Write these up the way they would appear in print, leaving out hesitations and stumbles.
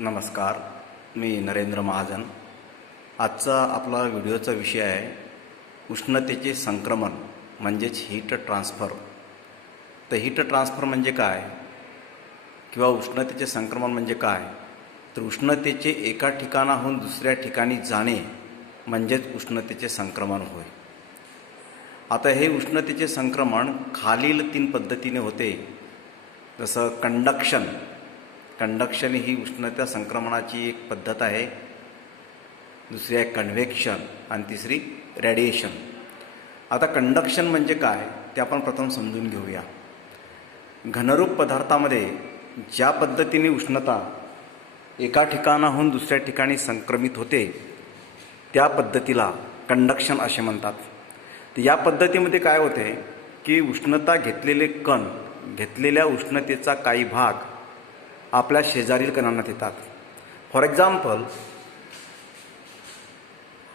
नमस्कार, मी नरेंद्र महाजन। आजचा आपला व्हिडिओचा विषय आहे उष्णतेचे संक्रमण म्हणजेच हीट ट्रान्सफर। तर हीट ट्रान्सफर म्हणजे काय किंवा उष्णतेचे संक्रमण म्हणजे काय? तर उष्णतेचे एका ठिकाणाहून दुसऱ्या ठिकाणी जाणे म्हणजेच उष्णतेचे संक्रमण होय। आता हे उष्णतेचे संक्रमण खालील 3 पद्धतीने होते। जसं कंडक्शन ही उष्णता संक्रमणाची एक पद्धत आहे, दुसरी आहे कन्व्हेक्शन आणि तिसरी रेडिएशन। आता कंडक्शन म्हणजे काय ते आपण प्रथम समजून घेऊया। घनरूप पदार्थामध्ये ज्या पद्धतीने उष्णता एका ठिकाणाहून दुसऱ्या ठिकाणी संक्रमित होते त्या पद्धतीला कंडक्शन असे म्हणतात। तर या पद्धतीमध्ये काय होते की उष्णता घेतलेले कण घेतलेल्या उष्णतेचा काही भाग आपल्या शेजारील कणांना देतात। फॉर एक्झाम्पल,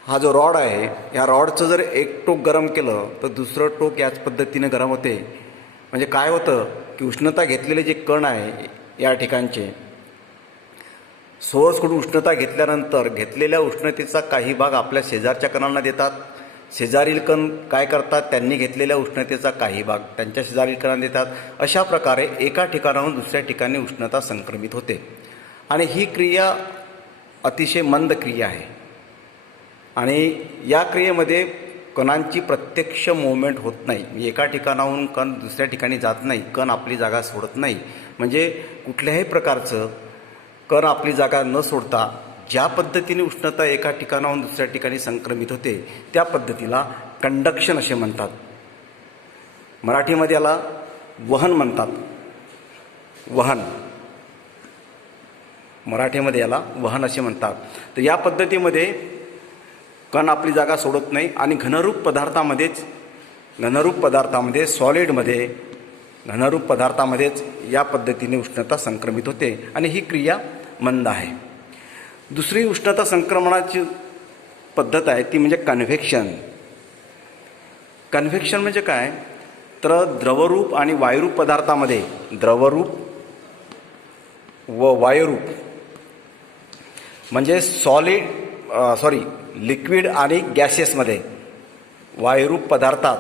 हा जो रॉड आहे या रॉडचं जर एक टोक गरम केलं तर दुसरं टोक याच पद्धतीने गरम होते। म्हणजे काय होतं की उष्णता घेतलेले जे कण आहे या ठिकाणचे सोर्सकडून उष्णता घेतल्यानंतर घेतलेल्या उष्णतेचा काही भाग आपल्या शेजारच्या कणांना देतात। शेजारील कण काय करतात, त्यांनी घेतलेल्या उष्णतेचा काही भाग त्यांच्या शेजारील कणांना देतात। अशा प्रकारे एका ठिकाणाहून दुसऱ्या ठिकाणी उष्णता संक्रमित होते आणि ही क्रिया अतिशय मंद क्रिया आहे आणि या क्रियेमध्ये कणांची प्रत्यक्ष मूव्हमेंट होत नाही। एका ठिकाणाहून कण दुसऱ्या ठिकाणी जात नाही, कण आपली जागा सोडत नाही। म्हणजे कुठल्याही प्रकारचं कण आपली जागा न सोडता ज्या पद्धतीने उष्णता एका ठिकाणाहून दुसऱ्या ठिकाणी संक्रमित होते त्या पद्धतीला कंडक्शन असे म्हणतात। मराठीमध्ये याला वहन म्हणतात। मराठीमध्ये याला वहन असे म्हणतात। तर या पद्धतीमध्ये कण आपली जागा सोडत नाही आणि घनरूप पदार्थामध्येच या पद्धतीने उष्णता संक्रमित होते आणि ही क्रिया मंद आहे। दुसरी उष्णता संक्रमणाची पद्धत आहे ती म्हणजे कन्व्हेक्शन म्हणजे काय, तर द्रवरूप आणि वायुरूप पदार्थामध्ये म्हणजे लिक्विड आणि गॅसेसमध्ये वायुरूप पदार्थात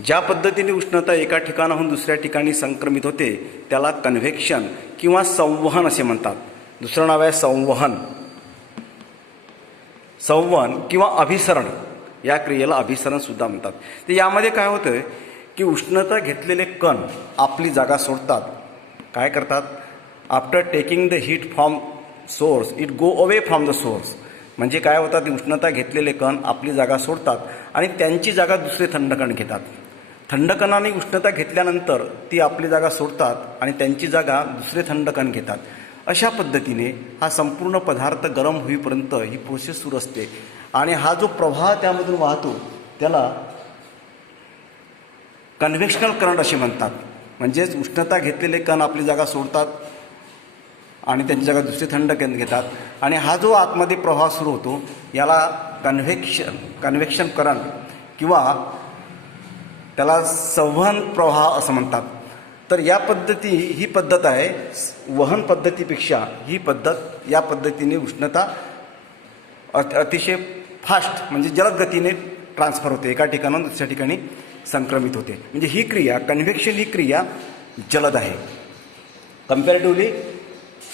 ज्या पद्धतीने उष्णता एका ठिकाणाहून दुसऱ्या ठिकाणी संक्रमित होते त्याला कन्व्हेक्शन किंवा संवहन असे म्हणतात। दुसरं नाव आहे संवहन किंवा अभिसरण। या क्रियेला अभिसरण सुद्धा म्हणतात। तर यामध्ये काय होतं की उष्णता घेतलेले कण आपली जागा सोडतात। काय करतात, after taking the heat from source it go away from the source. म्हणजे काय होतात, उष्णता घेतलेले कण आपली जागा सोडतात आणि त्यांची जागा दुसरे थंड कण घेतात। थंड कणांनी उष्णता घेतल्यानंतर ती आपली जागा सोडतात आणि त्यांची जागा दुसरे थंड कण घेतात। अशा पद्धतीने हा संपूर्ण पदार्थ गरम होईपर्यंत ही प्रोसेस सुरू असते आणि हा जो प्रवाह त्यामधून वाहतो त्याला कन्व्हेक्शनल करंट असे म्हणतात। म्हणजेच उष्णता घेतलेले कण आपली जागा सोडतात आणि त्यांची जागा दुसरे थंड कण घेतात आणि हा जो आतमध्ये प्रवाह सुरू होतो याला कन्व्हेक्शन करंट किंवा त्याला संवहन प्रवाह असं म्हणतात। तर ही पद्धत आहे वहन पद्धतीपेक्षा या पद्धतीने उष्णता अतिशय फास्ट म्हणजे जलद गतीने ट्रान्सफर होते, एका ठिकाणाहून दुसऱ्या ठिकाणी संक्रमित होते। म्हणजे ही क्रिया कन्व्हेक्शन ही क्रिया जलद आहे कम्पॅरेटिव्हली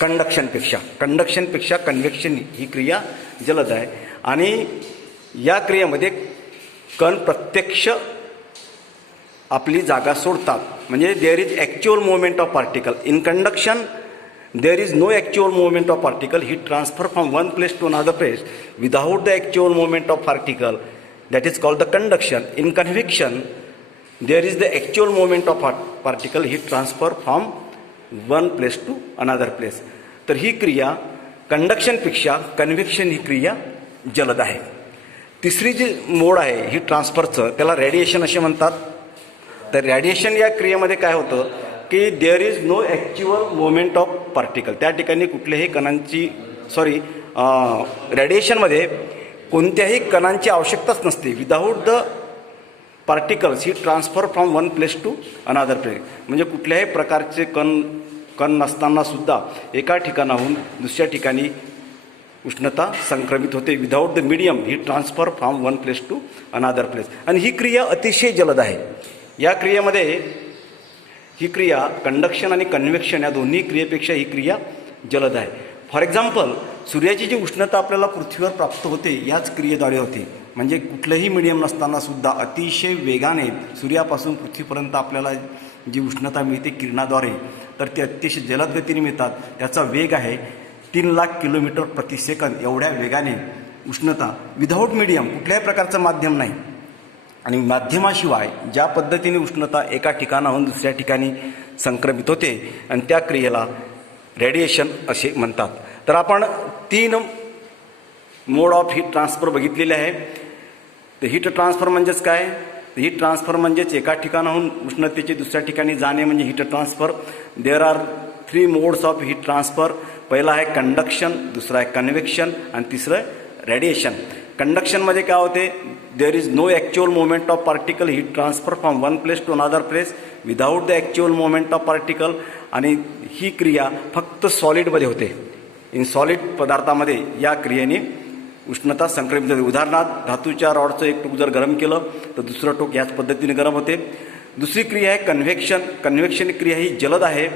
कंडक्शनपेक्षा कन्व्हेक्शन ही क्रिया जलद आहे। आणि या क्रियेमध्ये कण प्रत्यक्ष आपली जागा सोडतात। म्हणजे there is actual movement of particle. In conduction there is no actual movement of particle, heat transfer from one place to another place without the actual movement of particle, that is called the conduction. In convection there is the actual movement of particle, heat transfer from one place to another place. तर ही क्रिया कंडक्शनपेक्षा convection ही क्रिया जलद आहे। तिसरी जी मोड आहे ही ट्रान्सफरचं त्याला radiation असे म्हणतात। तर रेडिएशन या क्रियेमध्ये काय होतं की there is no actual movement of particle. त्या ठिकाणी कुठल्याही कणांची रेडिएशनमध्ये कोणत्याही कणांची आवश्यकताच नसते। Without the particles heat transfer from one place to another place. म्हणजे कुठल्याही प्रकारचे कण नसताना सुद्धा एका ठिकाणाहून दुसऱ्या ठिकाणी उष्णता संक्रमित होते. Without the medium heat transfer from one place to another place. आणि ही क्रिया अतिशय जलद आहे. या क्रियेमध्ये ही क्रिया कंडक्शन आणि कन्व्हेक्शन या दोन्ही क्रियेपेक्षा ही क्रिया जलद आहे. फॉर एक्झाम्पल, सूर्याची जी उष्णता आपल्याला पृथ्वीवर प्राप्त होते याच क्रियेद्वारे होते. म्हणजे कुठलंही मीडियम नसताना सुद्धा अतिशय वेगाने सूर्यापासून पृथ्वीपर्यंत आपल्याला जी उष्णता मिळते किरणाद्वारे, तर ती अतिशय जलद गतीने मिळतात. त्याचा वेग आहे 3,00,000 किलोमीटर प्रति सेकंद. एवढ्या वेगाने उष्णता विदाऊट मीडियम, कुठल्याही प्रकारचं माध्यम नाही आणि माध्यमाशिवाय ज्या पद्धतीने उष्णता एका ठिकाणाहून दुसऱ्या ठिकाणी संक्रमित होते आणि त्या क्रियेला रेडिएशन असे म्हणतात. तर आपण 3 मोड ऑफ हीट ट्रान्सफर बघितलेले आहे. तर हीट ट्रान्सफर म्हणजेच काय? हीट ट्रान्सफर म्हणजेच एका ठिकाणाहून उष्णतेचे दुसऱ्या ठिकाणी जाणे म्हणजे heat transfer. There are 3 modes of heat transfer. पहिला आहे कंडक्शन, दुसरा आहे कन्व्हेक्शन आणि तिसरं आहे रेडिएशन. कंडक्शनमध्ये काय होते? There is no actual movement of particle, heat transfer from one place to another place without the actual movement of particle. आणि ही क्रिया फक्त सॉलिडमध्ये होते. इन सॉलिड पदार्थामध्ये या क्रियेने उष्णता संक्रमित होते. उदाहरणार्थ, धातूच्या रॉडचं एक टोक जर गरम केलं तर दुसरं टोक याच पद्धतीने गरम होते. दुसरी क्रिया आहे कन्व्हेक्शन. कन्व्हेक्शन क्रिया ही जलद आहे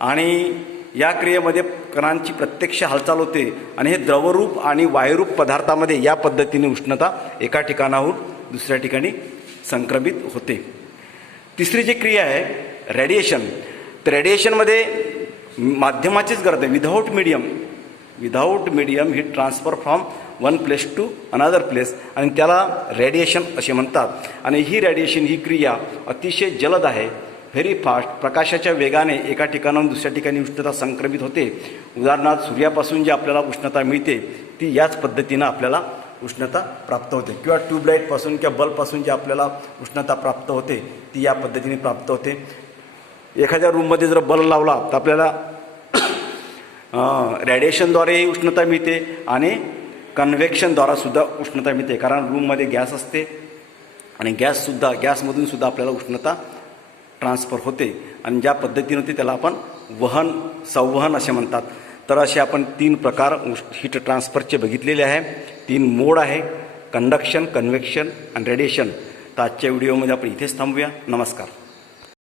आणि या क्रियेमध्ये कणांची प्रत्यक्ष हालचाल होते आणि हे द्रवरूप आणि वायुरूप पदार्थामध्ये या पद्धतीने उष्णता एका ठिकाणाहून दुसऱ्या ठिकाणी संक्रमित होते. तिसरी जी क्रिया आहे रेडिएशन. तर रेडिएशनमध्ये माध्यमाचीच गरज आहे. Without medium heat transfer from one place to another place आणि त्याला रेडिएशन असे म्हणतात. आणि ही रेडिएशन ही क्रिया अतिशय जलद आहे, व्हेरी फास्ट. प्रकाशाच्या वेगाने एका ठिकाणाहून दुसऱ्या ठिकाणी उष्णता संक्रमित होते. उदाहरणार्थ, सूर्यापासून जी आपल्याला उष्णता मिळते ती याच पद्धतीनं आपल्याला उष्णता प्राप्त होते. किंवा ट्यूबलाईटपासून किंवा बल्बपासून जी आपल्याला उष्णता प्राप्त होते ती या पद्धतीने प्राप्त होते. एखाद्या रूममध्ये जर बल्ब लावला तर आपल्याला रेडिएशनद्वारेही उष्णता मिळते आणि कन्व्हेक्शनद्वारा सुद्धा उष्णता मिळते. कारण रूममध्ये गॅस असते आणि गॅसमधून सुद्धा आपल्याला उष्णता ट्रान्सफर होते आणि ज्या पद्धतीने होते त्याला आपण संवहन असे म्हणतात. तर असे आपण 3 प्रकार हीट ट्रान्सफरचे बघितलेले आहे. 3 मोड आहे, कंडक्शन, कन्व्हेक्शन आणि रेडिएशन. तर आजच्या व्हिडिओमध्ये आपण इथेच थांबूया. नमस्कार.